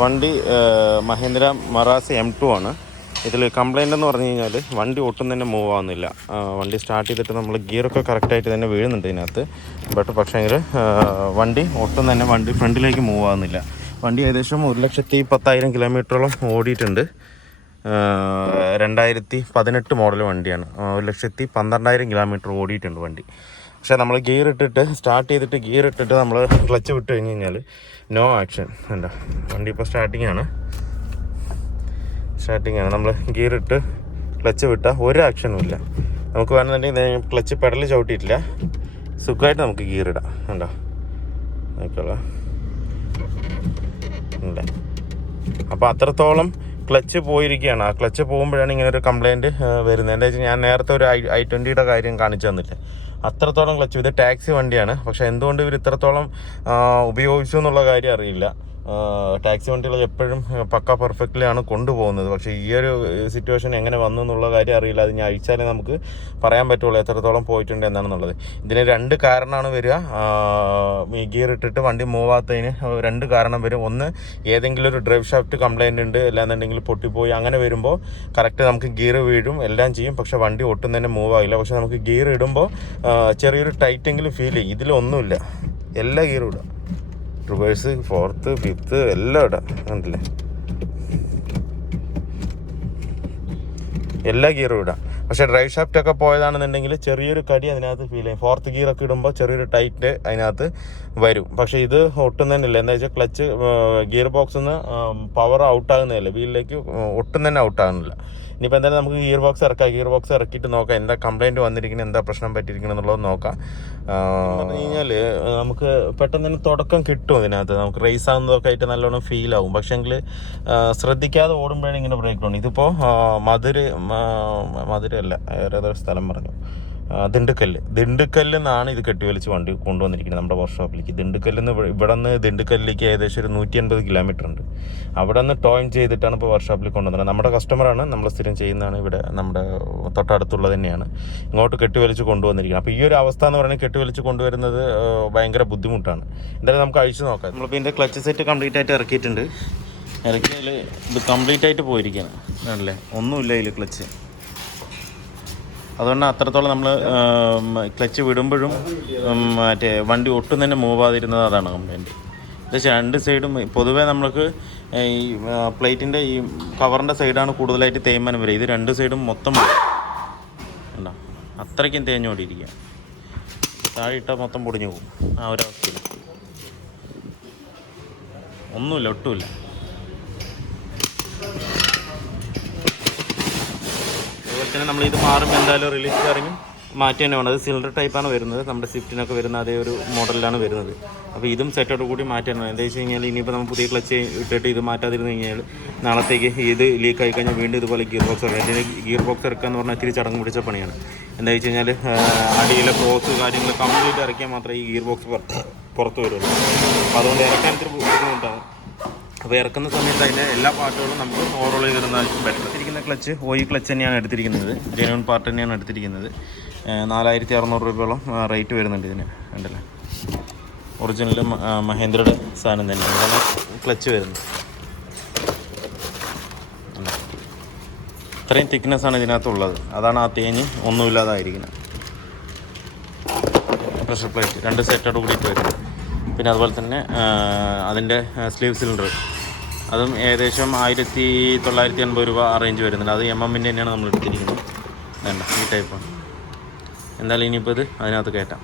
വണ്ടി മഹീന്ദ്ര മറാസ് M2 ആണ്. ഇതിൽ കംപ്ലൈൻ്റ് എന്ന് പറഞ്ഞു കഴിഞ്ഞാൽ വണ്ടി ഒട്ടും തന്നെ മൂവ് ആവുന്നില്ല. വണ്ടി സ്റ്റാർട്ട് ചെയ്തിട്ട് നമ്മൾ ഗിയറൊക്കെ കറക്റ്റായിട്ട് തന്നെ വീഴുന്നുണ്ട് ഇതിനകത്ത്. പക്ഷേങ്കിൽ വണ്ടി ഒട്ടും തന്നെ ഫ്രണ്ടിലേക്ക് മൂവ് ആവുന്നില്ല. വണ്ടി ഏകദേശം 1,10,000 കിലോമീറ്ററോളം ഓടിയിട്ടുണ്ട്. 2018 മോഡൽ വണ്ടിയാണ്. 1,12,000 കിലോമീറ്റർ ഓടിയിട്ടുണ്ട് വണ്ടി. പക്ഷേ നമ്മൾ സ്റ്റാർട്ട് ചെയ്തിട്ട് ഗിയർ ഇട്ടിട്ട് നമ്മൾ ക്ലച്ച് വിട്ട് കഴിഞ്ഞ് കഴിഞ്ഞാൽ നോ ആക്ഷൻ. എന്താ വണ്ടി ഇപ്പോൾ സ്റ്റാർട്ടിങ് ആണ്. നമ്മൾ ഗിയർ ഇട്ട് ക്ലച്ച് വിട്ടാൽ ഒരു ആക്ഷനും ഇല്ല. നമുക്ക് വേണമെന്നുണ്ടെങ്കിൽ ക്ലച്ച് പെഡൽ ചവിട്ടിയിട്ടില്ല, സുഖമായിട്ട് നമുക്ക് ഗിയർ ഇടാം. കണ്ടോ നോക്കിയുള്ള ഇല്ല. അപ്പോൾ അത്രത്തോളം ക്ലച്ച് പോയിരിക്കുകയാണ്. ആ ക്ലച്ച് പോകുമ്പോഴാണ് ഇങ്ങനെ ഒരു കംപ്ലയിൻറ്റ് വരുന്നത്. എന്താ വെച്ചാൽ ഞാൻ നേരത്തെ ഒരു i20യുടെ കാര്യം കാണിച്ചു തന്നില്ലേ, അത്രത്തോളം ക്ലച്ച്. ഇത് ടാക്സി വണ്ടിയാണ്, പക്ഷേ എന്തുകൊണ്ട് ഇവർ ഇത്രത്തോളം ഉപയോഗിച്ചു എന്നുള്ള കാര്യം അറിയില്ല. ടാക്സി വണ്ടികൾ എപ്പോഴും പക്ക പെർഫെക്റ്റ്ലി ആണ് കൊണ്ടുപോകുന്നത്. പക്ഷേ ഈ ഒരു സിറ്റുവേഷൻ എങ്ങനെ വന്നു എന്നുള്ള കാര്യം അറിയില്ല. അത് ഞാൻ അഴിച്ചാലേ നമുക്ക് പറയാൻ പറ്റുള്ളൂ എത്രത്തോളം പോയിട്ടുണ്ട് എന്താണെന്നുള്ളത്. ഇതിന് 2 കാരണമാണ് വരിക. ഗിയർ ഇട്ടിട്ട് വണ്ടി മൂവ് ആകാത്തതിന് 2 കാരണം വരും. ഒന്ന്, ഏതെങ്കിലും ഒരു ഡ്രൈവ് ഷാഫ്റ്റ് കംപ്ലൈൻ്റ് ഉണ്ട്, അല്ലാന്നുണ്ടെങ്കിൽ പൊട്ടിപ്പോയി. അങ്ങനെ വരുമ്പോൾ കറക്റ്റ് നമുക്ക് ഗിയർ വീഴും, എല്ലാം ചെയ്യും, പക്ഷേ വണ്ടി ഒട്ടും തന്നെ മൂവ് ആകില്ല. പക്ഷേ നമുക്ക് ഗിയർ ഇടുമ്പോൾ ചെറിയൊരു ടൈറ്റെങ്കിലും ഫീൽ ചെയ്യും. ഇതിലൊന്നുമില്ല, എല്ലാ ഗിയറും ഇടാം. റിവേഴ്സ്, 4th, 5th എല്ലാം ഇടാം. കണ്ടില്ലേ, എല്ലാ ഗിയറും ഇടാം. പക്ഷേ ഡ്രൈവ് ഷാഫ്റ്റ് ഒക്കെ പോയതാണെന്നുണ്ടെങ്കിൽ ചെറിയൊരു കടി അതിനകത്ത് ഫീൽ ചെയ്യും. 4th ഗിയറൊക്കെ ഇടുമ്പോൾ ചെറിയൊരു ടൈറ്റ് അതിനകത്ത് വരും. പക്ഷേ ഇത് ഒട്ടും തന്നെ ഇല്ല. എന്താ വെച്ചാൽ ക്ലച്ച് ഗിയർ ബോക്സിൽ നിന്ന് പവർ ഔട്ടാകുന്നതല്ല, വീലിലേക്ക് ഒട്ടും തന്നെ ഔട്ടാകുന്നില്ല. ഇനിയിപ്പോൾ എന്തായാലും നമുക്ക് ഗിയർ ബോക്സ് ഇറക്കിയിട്ട് നോക്കാം എന്താ കംപ്ലയിൻറ്റ് വന്നിരിക്കുന്നത്, എന്താ പ്രശ്നം പറ്റിയിരിക്കണം എന്നുള്ളത് നോക്കാം. പറഞ്ഞു കഴിഞ്ഞാൽ നമുക്ക് പെട്ടെന്ന് തന്നെ തുടക്കം കിട്ടും. ഇതിനകത്ത് നമുക്ക് റേസ് ആകുന്നതൊക്കെ ആയിട്ട് നല്ലോണം ഫീൽ ആവും. പക്ഷേങ്കിൽ ശ്രദ്ധിക്കാതെ ഓടുമ്പോഴാണ് ഇങ്ങനെ ബ്രേക്ക് ഡൗൺ. ഇതിപ്പോൾ മധുരയല്ല, ഏതൊരു സ്ഥലം പറഞ്ഞു, ദിണ്ടുക്കല്ലിൽ നിന്നാണ് ഇത് കെട്ടിവലിച്ച് വണ്ടി കൊണ്ടുവന്നിരിക്കുന്നത് നമ്മുടെ വർക്ക്ഷോപ്പിലേക്ക്. ഇവിടെ നിന്ന് ദിണ്ടുക്കല്ലിലേക്ക് ഏകദേശം ഒരു 180 കിലോമീറ്റർ ഉണ്ട്. അവിടെ നിന്ന് ടോയിൻ ചെയ്തിട്ടാണ് ഇപ്പോൾ വർക്ക്ഷോപ്പിൽ കൊണ്ടുവന്നത്. നമ്മുടെ കസ്റ്റമറാണ്, നമ്മൾ സ്ഥിരം ചെയ്യുന്നതാണ്, ഇവിടെ നമ്മുടെ തൊട്ടടുത്തുള്ളത് തന്നെയാണ്. ഇങ്ങോട്ട് കെട്ടിവലിച്ച് കൊണ്ടുവന്നിരിക്കുന്നത്. അപ്പോൾ ഈ ഒരു അവസ്ഥ എന്ന് പറയുന്നത് കെട്ടിവലിച്ച് കൊണ്ടുവരുന്നത് ഭയങ്കര ബുദ്ധിമുട്ടാണ്. എന്തായാലും നമുക്ക് അഴിച്ച് നോക്കാം. നമ്മളിപ്പോൾ ഇതിൻ്റെ ക്ലച്ച് സെറ്റ് കംപ്ലീറ്റ് ആയിട്ട് ഇറക്കിയിട്ടുണ്ട്. ഇറക്കിയാൽ ഇത് കംപ്ലീറ്റ് ആയിട്ട് പോയിരിക്കുകയാണ്. ആണല്ലേ, ഒന്നുമില്ല ഇതിൽ ക്ലച്ച്. അതുകൊണ്ട് അത്രത്തോളം നമ്മൾ ക്ലച്ച് വിടുമ്പോഴും മറ്റേ വണ്ടി ഒട്ടും തന്നെ മൂവ് ആതിരുന്നത് അതാണ് കംപ്ലൈൻറ്റ്. പക്ഷേ 2 സൈഡും പൊതുവേ നമ്മൾക്ക് ഈ പ്ലേറ്റിൻ്റെ ഈ കവറിൻ്റെ സൈഡാണ് കൂടുതലായിട്ട് തേയ്മാനം വരിക. ഇത് 2 സൈഡും മൊത്തം ഉണ്ടോ, അത്രയ്ക്കും തേഞ്ഞോണ്ടിരിക്കുക. താഴെ ഇട്ടാൽ മൊത്തം പൊടിഞ്ഞു പോകും. ആ ഒരവസ്ഥയിൽ ഒന്നുമില്ല, ഒട്ടുമില്ല. അതുപോലെ തന്നെ നമ്മളിത് മാറുമ്പോൾ എന്തായാലും റിലീസ് കയറിയും മാറ്റി തന്നെ വേണം. അത് സിലിണ്ടർ ടൈപ്പാണ് വരുന്നത്, നമ്മുടെ സ്വിഫ്റ്റിനൊക്കെ വരുന്ന അതേ ഒരു മോഡലിലാണ് വരുന്നത്. അപ്പോൾ ഇതും സെറ്റോട് കൂടി മാറ്റി തന്നെ വേണം. എന്താ വെച്ച് കഴിഞ്ഞാൽ ഇനിയിപ്പോൾ നമ്മൾ പുതിയ ക്ലച്ച് ഇട്ടിട്ട് ഇത് മാറ്റാതിരുന്ന് കഴിഞ്ഞാൽ നാളത്തേക്ക് ഇത് ലീക്ക് ആയി കഴിഞ്ഞാൽ വീണ്ടും ഇതുപോലെ ഗിയർ ബോക്സ് ഇറക്കുക. ഇതിന് ഗിയർ ബോക്സ് ഇറക്കുക എന്ന് പറഞ്ഞാൽ ഇത്തിരി ചടങ്ങ് പിടിച്ച പണിയാണ്. എന്താ വെച്ച് കഴിഞ്ഞാൽ അടിയിലെ ക്രോസ് കാര്യങ്ങൾ കംപ്ലീറ്റ് ഇറക്കിയാൽ മാത്രമേ ഈ ഗിയർ ബോക്സ് പുറത്ത് വരുള്ളൂ. അപ്പോൾ അതുകൊണ്ട് ഇറക്കാൻ ഇത്തിരി ബുദ്ധിമുട്ടാകും. അപ്പോൾ ഇറക്കുന്ന സമയത്ത് അതിൻ്റെ എല്ലാ പാർട്ടുകളും നമുക്ക് ഓവറോൾ ചെയ്തിരുന്നതായിരിക്കും ബെറ്റർ. എടുത്തിരിക്കുന്ന ക്ലച്ച് ക്ലച്ച് തന്നെയാണ് എടുത്തിരിക്കുന്നത്, ജെന്യൂൻ പാർട്ട് തന്നെയാണ് എടുത്തിരിക്കുന്നത്. 4,600 രൂപയോളം റേറ്റ് വരുന്നുണ്ട് ഇതിന്. ഉണ്ടല്ലേ, ഒറിജിനൽ മഹീന്ദ്രയുടെ സാധനം തന്നെയാണ്. ഇതാണ് ക്ലച്ച് വരുന്നത്. ഇത്രയും തിക്നെസ്സാണ് ഇതിനകത്തുള്ളത്. അതാണ് ആ തേഞ്ഞ് ഒന്നുമില്ലാതായിരിക്കുന്നത്. പ്രഷർ പ്ലേറ്റ് 2 സെറ്റോട് കൂടിയിട്ട് വരും. പിന്നെ അതുപോലെ തന്നെ അതിൻ്റെ സ്ലീവ് സിലിണ്ടർ, അതും ഏകദേശം 1,980 രൂപ ആ റേഞ്ച് വരുന്നുണ്ട്. അത് MM-ൻ്റെ തന്നെയാണ് നമ്മൾ എടുത്തിരിക്കുന്നത്. വേണ്ട, ഈ ടൈപ്പാണ്. എന്തായാലും ഇനിയിപ്പോൾ ഇത് അതിനകത്ത് കയറ്റാം.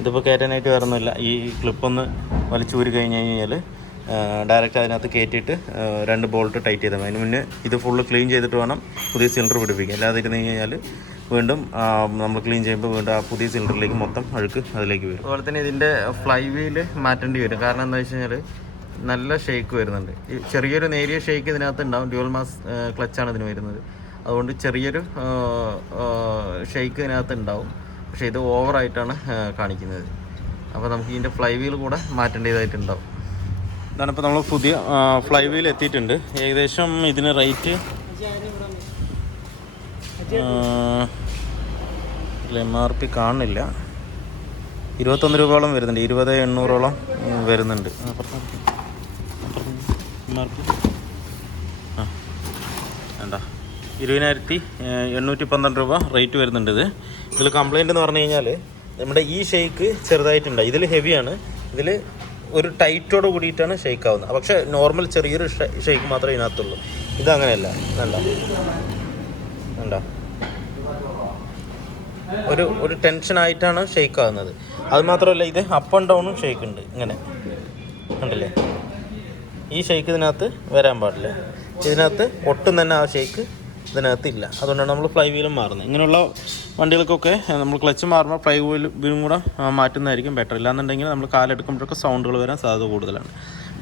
ഇതിപ്പോൾ കയറ്റാനായിട്ട് വേറൊന്നുമില്ല. ഈ ക്ലിപ്പൊന്ന് വലിച്ചൂരി കഴിഞ്ഞ് കഴിഞ്ഞാൽ ഡയറക്റ്റ് അതിനകത്ത് കയറ്റിയിട്ട് 2 ബോൾട്ട് ടൈറ്റ് ചെയ്താൽ മതി. അതിന് മുന്നേ ഇത് ഫുള്ള് ക്ലീൻ ചെയ്തിട്ട് വേണം പുതിയ സിലിണ്ടർ പിടിപ്പിക്കുക. അല്ലാതെ ഇരുന്ന് കഴിഞ്ഞാൽ വീണ്ടും നമ്മൾ ക്ലീൻ ചെയ്യുമ്പോൾ വീണ്ടും ആ പുതിയ സിലിണ്ടറിലേക്ക് മൊത്തം അഴുക്ക് അതിലേക്ക് വരും. അതുപോലെ തന്നെ ഇതിൻ്റെ ഫ്ലൈ വീല് മാറ്റേണ്ടി വരും. കാരണം എന്താ വെച്ച് കഴിഞ്ഞാൽ നല്ല ഷേക്ക് വരുന്നുണ്ട്. ഈ ചെറിയൊരു നേരിയ ഷേക്ക് ഇതിനകത്ത് ഉണ്ടാവും. ഡ്യുവൽ മാസ് ക്ലച്ചാണ് ഇതിന് വരുന്നത്. അതുകൊണ്ട് ചെറിയൊരു ഷേക്ക് ഇതിനകത്ത് ഉണ്ടാവും. പക്ഷേ ഇത് ഓവറായിട്ടാണ് കാണിക്കുന്നത്. അപ്പോൾ നമുക്ക് ഇതിൻ്റെ ഫ്ലൈ വീൽ കൂടെ മാറ്റേണ്ടതായിട്ടുണ്ടാവും. ഇതാണ് ഇപ്പോൾ നമ്മൾ പുതിയ ഫ്ലൈ വീൽ എത്തിയിട്ടുണ്ട്. ഏകദേശം ഇതിന് റേറ്റ് MRP കാണുന്നില്ല. 21 രൂപയോളം വരുന്നുണ്ട്, 20,800ഓളം വരുന്നുണ്ട്. ആ വേണ്ട 20,812 രൂപ റേറ്റ് വരുന്നുണ്ട്. ഇതിൽ കംപ്ലയിൻ്റ് എന്ന് പറഞ്ഞു കഴിഞ്ഞാൽ നമ്മുടെ ഈ ഷെയ്ക്ക് ചെറുതായിട്ടുണ്ട്. ഇതിൽ ഹെവിയാണ്, ഇതിൽ ഒരു ടൈറ്റോട് കൂടിയിട്ടാണ് ഷെയ്ക്ക് ആവുന്നത്. പക്ഷേ നോർമൽ ചെറിയൊരു ഷെയ്ക്ക് മാത്രമേ ഇതിനകത്തുള്ളൂ. ഇതങ്ങനെയല്ല, വേണ്ട വേണ്ട ഒരു ടെൻഷനായിട്ടാണ് ഷെയ്ക്ക് ആകുന്നത്. അത് മാത്രമല്ല ഇത് അപ്പ് ആൻഡ് ഡൗണും ഷെയ്ക്ക് ഉണ്ട്. ഇങ്ങനെ ഉണ്ടല്ലേ, ഈ ഷെയ്ക്ക് ഇതിനകത്ത് വരാൻ പാടില്ല. ഇതിനകത്ത് ഒട്ടും തന്നെ ആ ഷെയ്ക്ക് ഇതിനകത്ത് ഇല്ല. അതുകൊണ്ടാണ് നമ്മൾ ഫ്ലൈ വീലും മാറുന്നത്. ഇങ്ങനെയുള്ള വണ്ടികൾക്കൊക്കെ നമ്മൾ ക്ലച്ച് മാറുമ്പോൾ ഫ്ലൈ വീലും കൂടെ മാറ്റുന്നതായിരിക്കും ബെറ്റർ. ഇല്ലാന്നുണ്ടെങ്കിൽ നമ്മൾ കാലെടുക്കുമ്പോഴൊക്കെ സൗണ്ടുകൾ വരാൻ സാധ്യത കൂടുതലാണ്.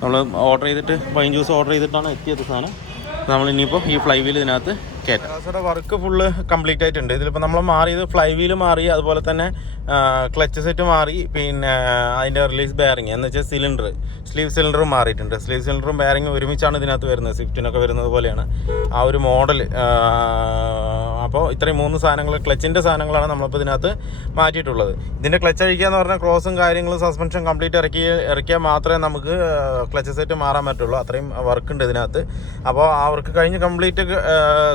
നമ്മൾ ഓർഡർ ചെയ്തിട്ട് 15 ദിവസം ഓർഡർ ചെയ്തിട്ടാണ് എത്തിയത് സാധനം. നമ്മളിനിയിപ്പോൾ ഈ ഫ്ലൈ വീൽ ഇതിനകത്ത് കയറ്റാം. ഗ്ലാസുടെ വർക്ക് ഫുള്ള് കംപ്ലീറ്റ് ആയിട്ടുണ്ട്. ഇതിലിപ്പോൾ നമ്മൾ മാറിയത് ഫ്ലൈ വീല് മാറി, അതുപോലെ തന്നെ ക്ലച്ച് സെറ്റ് മാറി, പിന്നെ അതിൻ്റെ റിലീസ് ബെയറിങ് എന്ന് വെച്ചാൽ സ്ലീവ് സിലിണ്ടറും മാറിയിട്ടുണ്ട്. സ്ലീവ് സിലിണ്ടറും ബെയറിങ്ങും ഒരുമിച്ചാണ് ഇതിനകത്ത് വരുന്നത്. സ്വിഫ്റ്റിനൊക്കെ വരുന്നത് പോലെയാണ് ആ ഒരു മോഡൽ. അപ്പോൾ ഇത്രയും 3 സാധനങ്ങൾ, ക്ലച്ചിൻ്റെ സാധനങ്ങളാണ് നമ്മളിപ്പോൾ ഇതിനകത്ത് മാറ്റിയിട്ടുള്ളത്. ഇതിൻ്റെ ക്ലച്ച് അഴിക്കുക എന്ന് പറഞ്ഞാൽ ക്രോസും കാര്യങ്ങളും സസ്പെൻഷൻ കംപ്ലീറ്റ് ഇറക്കിയാൽ മാത്രമേ നമുക്ക് ക്ലച്ച് സെറ്റ് മാറാൻ പറ്റുള്ളൂ. അത്രയും വർക്കുണ്ട് ഇതിനകത്ത്. അപ്പോൾ ആ വർക്ക് കഴിഞ്ഞ് കംപ്ലീറ്റ്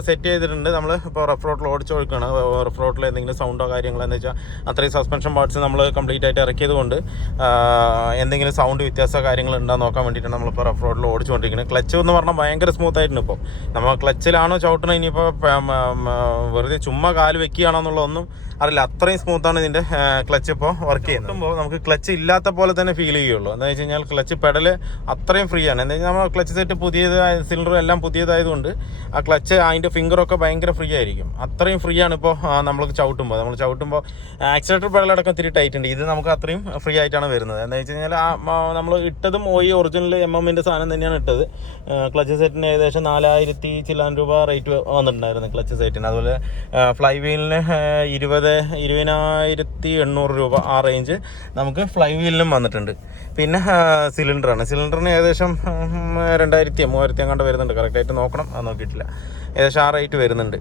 സെറ്റ് ചെയ്തിട്ടുണ്ട്. നമ്മൾ ഇപ്പോൾ റഫ് റോട്ടിൽ ഓടിച്ച് കൊടുക്കുകയാണ്. റഫ് റോട്ടിൽ എന്തെങ്കിലും സൗണ്ടോ കാര്യങ്ങളോ എന്ന് വെച്ചാൽ അത്രയും സസ്പെൻഷൻ പാർട്സ് നമ്മൾ കംപ്ലീറ്റ് ആയിട്ട് ഇറക്കിയത് കൊണ്ട് എന്തെങ്കിലും സൗണ്ട് വ്യത്യാസ കാര്യങ്ങൾ ഉണ്ടാകുന്ന നോക്കാൻ വേണ്ടിയിട്ടാണ് നമ്മളിപ്പോൾ റഫ് റോഡിൽ ഓടിച്ചുകൊണ്ടിരിക്കുന്നത്. ക്ലച്ച് എന്ന് പറഞ്ഞാൽ ഭയങ്കര സ്മൂത്ത് ആയിട്ടുണ്ട്. ഇപ്പോൾ നമ്മൾ ക്ലച്ചിലാണോ ചവിട്ടണോ, ഇനിയിപ്പോൾ വെറുതെ ചുമ്മാ കാല് വെക്കുകയാണോ എന്നുള്ളതൊന്നും അറിയില്ല. അത്രയും സ്മൂത്താണ് ഇതിൻ്റെ ക്ലച്ച് ഇപ്പോൾ വർക്ക് ചെയ്യുമ്പോൾ നമുക്ക് ക്ലച്ച് ഇല്ലാത്ത പോലെ തന്നെ ഫീൽ ചെയ്യുള്ളൂ. എന്താ വെച്ച് കഴിഞ്ഞാൽ ക്ലച്ച് പെഡൽ അത്രയും ഫ്രീ ആണ്. എന്താ വെച്ചാൽ നമ്മൾ ക്ലച്ച് സെറ്റ് പുതിയതായ സിലിണ്ടറും എല്ലാം പുതിയതായതുകൊണ്ട് ആ ക്ലച്ച് അതിൻ്റെ ഫിംഗറൊക്കെ ഭയങ്കര ഫ്രീ ആയിരിക്കും. അത്രയും ഫ്രീ ആണ് ഇപ്പോൾ നമ്മൾ ചവിട്ടുമ്പോൾ ആക്സിലേറ്റർ പെഡലടക്കം ഇത്തിരി ടൈറ്റ് ഉണ്ട്. ഇത് നമുക്ക് അത്രയും ഫ്രീ ആയിട്ടാണ് വരുന്നത്. എന്താ വെച്ച് കഴിഞ്ഞാൽ നമ്മൾ ഇട്ടതും ഒറിജിനൽ MM-ൻ്റെ സാധനം തന്നെയാണ് ഇട്ടത്. ക്ലച്ച് സെറ്റിന് ഏകദേശം 4,000 ചില്ലാൻ രൂപ റേറ്റ് വന്നിട്ടുണ്ടായിരുന്നു ക്ലച്ച് സെറ്റിന്. അതുപോലെ ഫ്ലൈ വീലിന് 20,800 രൂപ ആ റേഞ്ച് നമുക്ക് ഫ്ലൈ വീലിനും വന്നിട്ടുണ്ട്. പിന്നെ സിലിണ്ടറിന് ഏകദേശം 2,000-3,000 അങ്ങോട്ട് വരുന്നുണ്ട്. കറക്റ്റായിട്ട് നോക്കണം, അത് നോക്കിയിട്ടില്ല. ഏകദേശം ആ റേറ്റ് വരുന്നുണ്ട്.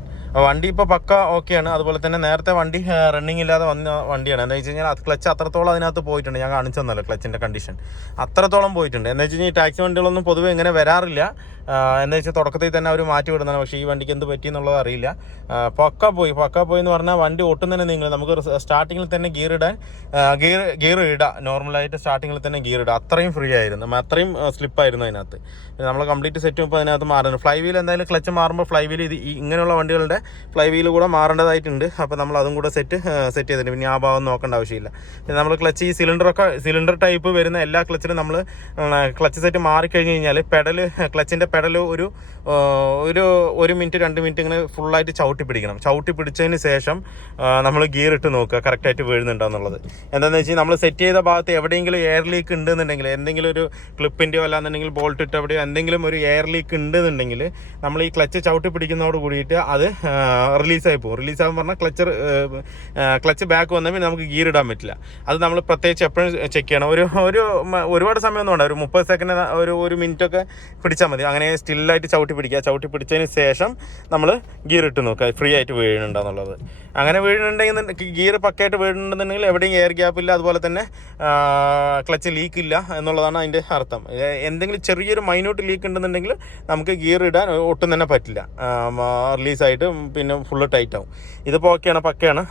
വണ്ടി ഇപ്പോൾ പക്ക ഓക്കെയാണ്. അതുപോലെ തന്നെ നേരത്തെ വണ്ടി റണ്ണിങ് ഇല്ലാതെ വന്ന വണ്ടിയാണ്. എന്താ വെച്ച് കഴിഞ്ഞാൽ ക്ലച്ച് അത്രത്തോളം അതിനകത്ത് പോയിട്ടുണ്ട്. ഞാൻ കാണിച്ചു തന്നല്ലോ ക്ലച്ചിൻ്റെ കണ്ടീഷൻ അത്രത്തോളം പോയിട്ടുണ്ട്. എന്താ വെച്ച് കഴിഞ്ഞാൽ ഈ ടാക്സി വണ്ടികളൊന്നും പൊതുവെ ഇങ്ങനെ വരാറില്ല. എന്താ വെച്ചാൽ തുടക്കത്തിൽ തന്നെ അവർ മാറ്റി വിടുന്നതാണ്. പക്ഷേ ഈ വണ്ടിക്ക് എന്ത് പറ്റിയെന്നുള്ളത് അറിയില്ല. പക്ക പോയി എന്ന് പറഞ്ഞാൽ വണ്ടി ഒട്ടും തന്നെ നീങ്ങില്ല. നമുക്ക് സ്റ്റാർട്ടിങ്ങിൽ തന്നെ ഗിയർ ഇടാം. നോർമലായിട്ട് സ്റ്റാർട്ടിങ്ങിൽ തന്നെ ഗിയർ ഇടാം. അത്രയും ഫ്രീ ആയിരുന്നു, അത്രയും സ്ലിപ്പായിരുന്നു അതിനകത്ത്. നമ്മൾ കംപ്ലീറ്റ് സെറ്റും ഇപ്പോൾ അതിനകത്ത് മാറുന്നു. ഫ്ലൈ വീൽ എന്തായാലും ക്ലച്ച് മാറുമ്പോൾ ഫ്ലൈ വീൽ ഇങ്ങനെയുള്ള വണ്ടികളുടെ ഫ്ലൈ വീൽ കൂടെ മാറേണ്ടതായിട്ടുണ്ട്. അപ്പോൾ നമ്മൾ അതും കൂടെ സെറ്റ് ചെയ്തിട്ടുണ്ട്. പിന്നെ ആ ഭാഗം നോക്കേണ്ട ആവശ്യമില്ല. പിന്നെ നമ്മൾ ക്ലച്ച് ഈ സിലിണ്ടർ ടൈപ്പ് വരുന്ന എല്ലാ ക്ലച്ചിലും നമ്മൾ ക്ലച്ച് സെറ്റ് മാറിക്കഴിഞ്ഞ് കഴിഞ്ഞാൽ ക്ലച്ചിൻ്റെ പെഡൽ ഒരു 1 മിനിറ്റ് 2 മിനിറ്റ് ഇങ്ങനെ ഫുള്ളായിട്ട് ചവിട്ടി പിടിച്ചതിന് ശേഷം നമ്മൾ ഗിയർ ഇട്ട് നോക്കുക കറക്റ്റായിട്ട് വീഴുന്നുണ്ടോയെന്നുള്ളത്. എന്താണെന്ന് വെച്ചാൽ നമ്മൾ സെറ്റ് ചെയ്ത ഭാഗത്ത് എവിടെയെങ്കിലും എയർ ലീക്ക് ഉണ്ടെന്നുണ്ടെങ്കിൽ, എന്തെങ്കിലും ഒരു ക്ലിപ്പിൻ്റെയോ അല്ലാന്നുണ്ടെങ്കിൽ ബോൾട്ട് ഇട്ട് എവിടെയോ എന്തെങ്കിലും ഒരു എയർ ലീക്ക് ഉണ്ടെന്നുണ്ടെങ്കിൽ നമ്മൾ ഈ ക്ലച്ച് ചവിട്ടി പിടിക്കുന്നതോട് കൂടിയിട്ട് അത് റിലീസായി പോകും. പറഞ്ഞാൽ ക്ലച്ച് ബാക്ക് വന്നാൽ പിന്നെ നമുക്ക് ഗിയർ ഇടാൻ പറ്റില്ല. അത് നമ്മൾ പ്രത്യേകിച്ച് എപ്പോഴും ചെക്ക് ചെയ്യണം. ഒരുപാട് സമയമൊന്നും വേണ്ട, ഒരു 30 സെക്കൻഡ് ഒരു മിനിറ്റൊക്കെ പിടിച്ചാൽ മതി. അങ്ങനെ സ്റ്റില്ലായിട്ട് ചവിട്ടി പിടിച്ചതിന് ശേഷം നമ്മൾ ഗിയർ ഇട്ട് നോക്കുക ഫ്രീ ആയിട്ട് വീഴുന്നുണ്ടെന്നുള്ളത്. അങ്ങനെ വീഴുന്നുണ്ടെങ്കിൽ ഗിയർ പക്കയായിട്ട് വീഴുന്നുണ്ടെന്നുണ്ടെങ്കിൽ എവിടെയും എയർ ഗ്യാപ്പില്ല, അതുപോലെ തന്നെ ക്ലച്ച് ലീക്കില്ല എന്നുള്ളതാണ് അതിൻ്റെ അർത്ഥം. എന്തെങ്കിലും ചെറിയൊരു മൈന്യൂട്ട് ലീക്ക് ഉണ്ടെന്നുണ്ടെങ്കിൽ നമുക്ക് ഗിയർ ഇടാൻ ഒട്ടും തന്നെ പറ്റില്ല. റിലീസായിട്ട് പിന്നെ ഫുള്ള് ടൈറ്റ് ആവും. ഇതിപ്പോൾ ഓക്കെയാണ്, പക്കയാണ്.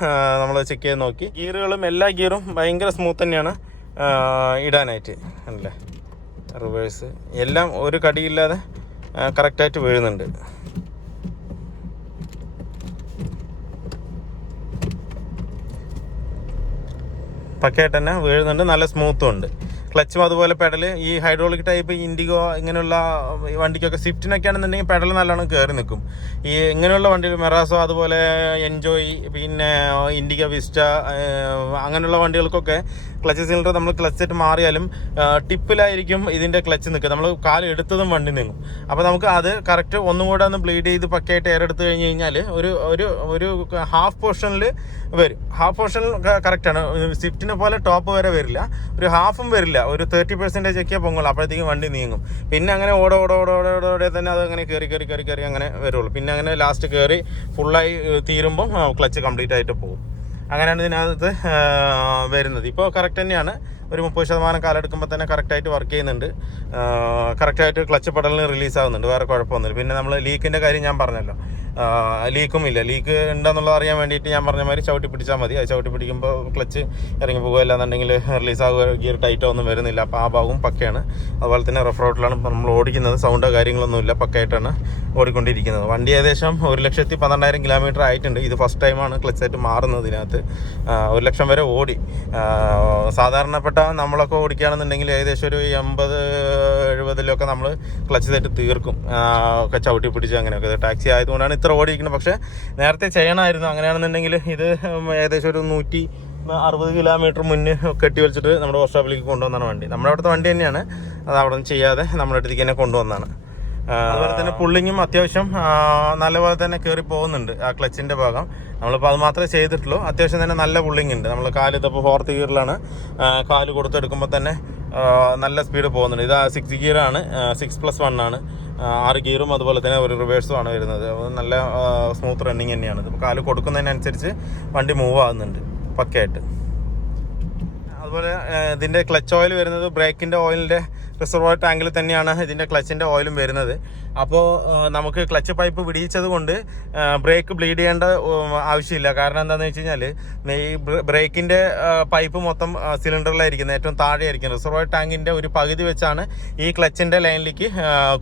നമ്മൾ ചെക്ക് ചെയ്ത് നോക്കി. എല്ലാ ഗിയറും ഭയങ്കര സ്മൂത്ത് തന്നെയാണ് ഇടാനായിട്ട്. അല്ലേ, റിവേഴ്സ് എല്ലാം ഒരു കടിയില്ലാതെ കറക്റ്റായിട്ട് വീഴുന്നുണ്ട്. പക്കയായിട്ട് തന്നെ വീഴുന്നുണ്ട്, നല്ല സ്മൂത്തും ഉണ്ട്. ക്ലച്ചും അതുപോലെ പെഡൽ ഈ ഹൈഡ്രോളിക് ടൈപ്പ് ഇൻഡിഗോ ഇങ്ങനെയുള്ള വണ്ടിക്കൊക്കെ, സ്വിഫ്റ്റിനൊക്കെ ആണെന്നുണ്ടെങ്കിൽ പെഡൽ നല്ലോണം കയറി നിൽക്കും. ഈ ഇങ്ങനെയുള്ള വണ്ടികൾ മെറാസോ, അതുപോലെ എൻജോയ്, പിന്നെ ഇൻഡിഗ വിസ്റ്റ, അങ്ങനെയുള്ള വണ്ടികൾക്കൊക്കെ ക്ലച്ച് സിലിണ്ടർ നമ്മൾ ക്ലച്ച് സെറ്റ് മാറിയാലും ടിപ്പിലായിരിക്കും ഇതിൻ്റെ ക്ലച്ച് നിൽക്കുക. നമ്മൾ കാല് എടുത്തതും വണ്ടി നീങ്ങും. അപ്പോൾ നമുക്ക് അത് കറക്റ്റ് ഒന്നും കൂടെ ഒന്ന് ബ്ലീഡ് ചെയ്ത് പക്കയായിട്ട് എയർ എടുത്ത് കഴിഞ്ഞ് കഴിഞ്ഞാൽ ഒരു ഹാഫ് പോർഷനിൽ വരും. ഹാഫ് പോർഷൻ കറക്റ്റാണ്. സ്വിഫ്റ്റിനെ പോലെ ടോപ്പ് വരെ വരില്ല, ഒരു ഹാഫും വരില്ല, ഒരു 30% ഒക്കെ പൊങ്ങുള്ളൂ. അപ്പോഴത്തേക്കും വണ്ടി നീങ്ങും. പിന്നെ അങ്ങനെ ഓടെ തന്നെ അത് അങ്ങനെ കയറി അങ്ങനെ വരുള്ളൂ. പിന്നെ അങ്ങനെ ലാസ്റ്റ് കയറി ഫുള്ളായി തീരുമ്പം ക്ലച്ച് കംപ്ലീറ്റ് ആയിട്ട് പോകും. അങ്ങനെയാണ് ഇതിനകത്ത് വരുന്നത്. ഇപ്പോൾ കറക്റ്റ് തന്നെയാണ്, ഒരു 30% കാലം എടുക്കുമ്പോൾ തന്നെ കറക്റ്റായിട്ട് വർക്ക് ചെയ്യുന്നുണ്ട്. കറക്റ്റായിട്ട് ക്ലച്ച് പെഡലിന് റിലീസാകുന്നുണ്ട്, വേറെ കുഴപ്പമൊന്നുമില്ല. പിന്നെ നമ്മൾ ലീക്കിൻ്റെ കാര്യം ഞാൻ പറഞ്ഞല്ലോ, ലീക്കും ഇല്ല. ലീക്ക് ഉണ്ടെന്നുള്ളത് അറിയാൻ വേണ്ടിയിട്ട് ഞാൻ പറഞ്ഞ മാതിരി ചവിട്ടി പിടിച്ചാൽ മതി. അത് ചവിട്ടി പിടിക്കുമ്പോൾ ക്ലച്ച് ഇറങ്ങി പോകുകയല്ല എന്നുണ്ടെങ്കിൽ റിലീസാകുക, ഗിയർ ടൈറ്റോ ഒന്നും വരുന്നില്ല. അപ്പോൾ ആ ഭാഗവും പക്കയാണ്. അതുപോലെ തന്നെ റഫ് റോഡിലാണ് നമ്മൾ ഓടിക്കുന്നത്, സൗണ്ടോ കാര്യങ്ങളൊന്നുമില്ല, പക്കയായിട്ടാണ് ഓടിക്കൊണ്ടിരിക്കുന്നത്. വണ്ടി ഏകദേശം 1,12,000 കിലോമീറ്റർ ആയിട്ടുണ്ട്. ഇത് ഫസ്റ്റ് ടൈമാണ് ക്ലച്ചായിട്ട് മാറുന്നത്. ഇതിനകത്ത് 1,00,000 വരെ ഓടി. സാധാരണപ്പെട്ട നമ്മളൊക്കെ ഓടിക്കുകയാണെന്നുണ്ടെങ്കിൽ ഏകദേശം ഒരു 80-70 നമ്മൾ ക്ലച്ച് സെറ്റ് തീർക്കും, ഒക്കെ ചവിട്ടി പിടിച്ച് അങ്ങനെയൊക്കെ. ടാക്സി ആയതുകൊണ്ടാണ് ഇത്ര ഓടിയിരിക്കുന്നത്. പക്ഷേ നേരത്തെ ചെയ്യണമായിരുന്നു. അങ്ങനെയാണെന്നുണ്ടെങ്കിൽ ഇത് ഏകദേശം ഒരു 160 കിലോമീറ്റർ മുന്നേ കെട്ടി വെച്ചിട്ട് നമ്മുടെ വർക്ക്ഷോപ്പിലേക്ക് കൊണ്ടുവന്നാണ് വണ്ടി. നമ്മുടെ അവിടുത്തെ വണ്ടി തന്നെയാണ്, അത് അവിടെ നിന്ന് ചെയ്യാതെ നമ്മുടെ അടുത്തേക്ക് തന്നെ കൊണ്ടുവന്നാണ്. അതുപോലെ തന്നെ പുള്ളിങ്ങും അത്യാവശ്യം നല്ലപോലെ തന്നെ കയറി പോകുന്നുണ്ട് ആ ക്ലച്ചിൻ്റെ ഭാഗം. നമ്മളിപ്പോൾ അത് മാത്രമേ ചെയ്തിട്ടുള്ളൂ. അത്യാവശ്യം തന്നെ നല്ല പുള്ളിങ് ഉണ്ട്. നമ്മൾ കാല് ഇതിപ്പോൾ 4th ഗിയറിലാണ് കാല് കൊടുത്തെടുക്കുമ്പോൾ തന്നെ നല്ല സ്പീഡ് പോകുന്നുണ്ട്. ഇത് 6 ഗിയറാണ്, 6+1 ആണ്. 6 ഗിയറും അതുപോലെ തന്നെ ഒരു റിവേഴ്സും ആണ് വരുന്നത്. നല്ല സ്മൂത്ത് റണ്ണിങ് തന്നെയാണ്. ഇപ്പോൾ കാല് കൊടുക്കുന്നതിനനുസരിച്ച് വണ്ടി മൂവ് ആകുന്നുണ്ട് പക്കയായിട്ട്. അതുപോലെ ഇതിൻ്റെ ക്ലച്ച് ഓയിൽ വരുന്നത് ബ്രേക്കിൻ്റെ ഓയിലിൻ്റെ റിസർവോയർ ടാങ്കിൽ തന്നെയാണ് ഇതിൻ്റെ ക്ലച്ചിൻ്റെ ഓയിലും വരുന്നത്. അപ്പോൾ നമുക്ക് ക്ലച്ച് പൈപ്പ് പിടിച്ചത് കൊണ്ട് ബ്രേക്ക് ബ്ലീഡ് ചെയ്യേണ്ട ആവശ്യമില്ല. കാരണം എന്താണെന്ന് വെച്ച് കഴിഞ്ഞാൽ ഈ ബ്രേക്കിൻ്റെ പൈപ്പ് മൊത്തം സിലിണ്ടറിലായിരിക്കുന്നത്, ഏറ്റവും താഴെയായിരിക്കും. റിസർവോയർ ടാങ്കിൻ്റെ ഒരു പകുതി വെച്ചാണ് ഈ ക്ലച്ചിൻ്റെ ലൈനിലേക്ക്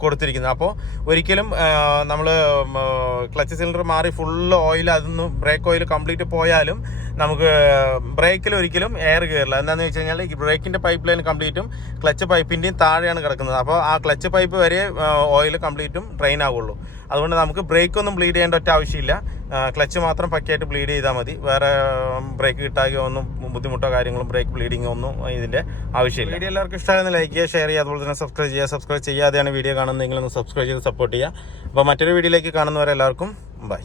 കൊടുത്തിരിക്കുന്നത്. അപ്പോൾ ഒരിക്കലും നമ്മൾ ക്ലച്ച് സിലിണ്ടർ മാറി ഫുള്ള് ഓയിൽ അതൊന്ന് ബ്രേക്ക് ഓയിൽ കംപ്ലീറ്റ് പോയാലും നമുക്ക് ബ്രേക്കിൽ ഒരിക്കലും എയർ കയറില്ല. എന്താണെന്ന് വെച്ച് കഴിഞ്ഞാൽ ഈ ബ്രേക്കിൻ്റെ പൈപ്പ് ലൈൻ കംപ്ലീറ്റും ക്ലച്ച് പൈപ്പിൻ്റെയും താഴെയാണ് കിടക്കുന്നത്. അപ്പോൾ ആ ക്ലച്ച് പൈപ്പ് വരെ ഓയിൽ കംപ്ലീറ്റും ഡ്രെയിൻ ആവുള്ളൂ. അതുകൊണ്ട് നമുക്ക് ബ്രേക്കൊന്നും ബ്ലീഡ് ചെയ്യേണ്ട ഒറ്റ ആവശ്യമില്ല. ക്ലച്ച് മാത്രം പക്കയായിട്ട് ബ്ലീഡ് ചെയ്താൽ മതി. വേറെ ബ്രേക്ക് കിട്ടാകയോ ഒന്നും ബുദ്ധിമുട്ടോ കാര്യങ്ങളും ബ്രേക്ക് ബ്ലീഡിങ്ങോ ഒന്നും ഇതിൻ്റെ ആവശ്യമില്ല. വീഡിയോ എല്ലാവർക്കും ഇഷ്ടമായെന്ന് ലൈക്ക് ചെയ്യുക, ഷെയർ ചെയ്യുക, അതുപോലെ തന്നെ സബ്സ്ക്രൈബ് ചെയ്യാതെയാണ് വീഡിയോ കാണുന്നതെങ്കിൽ ഒന്ന് സബ്സ്ക്രൈബ് ചെയ്ത് സപ്പോർട്ട് ചെയ്യുക. അപ്പോൾ മറ്റൊരു വീഡിയോയിലേക്ക് കാണുന്നവരെ എല്ലാവർക്കും ബൈ.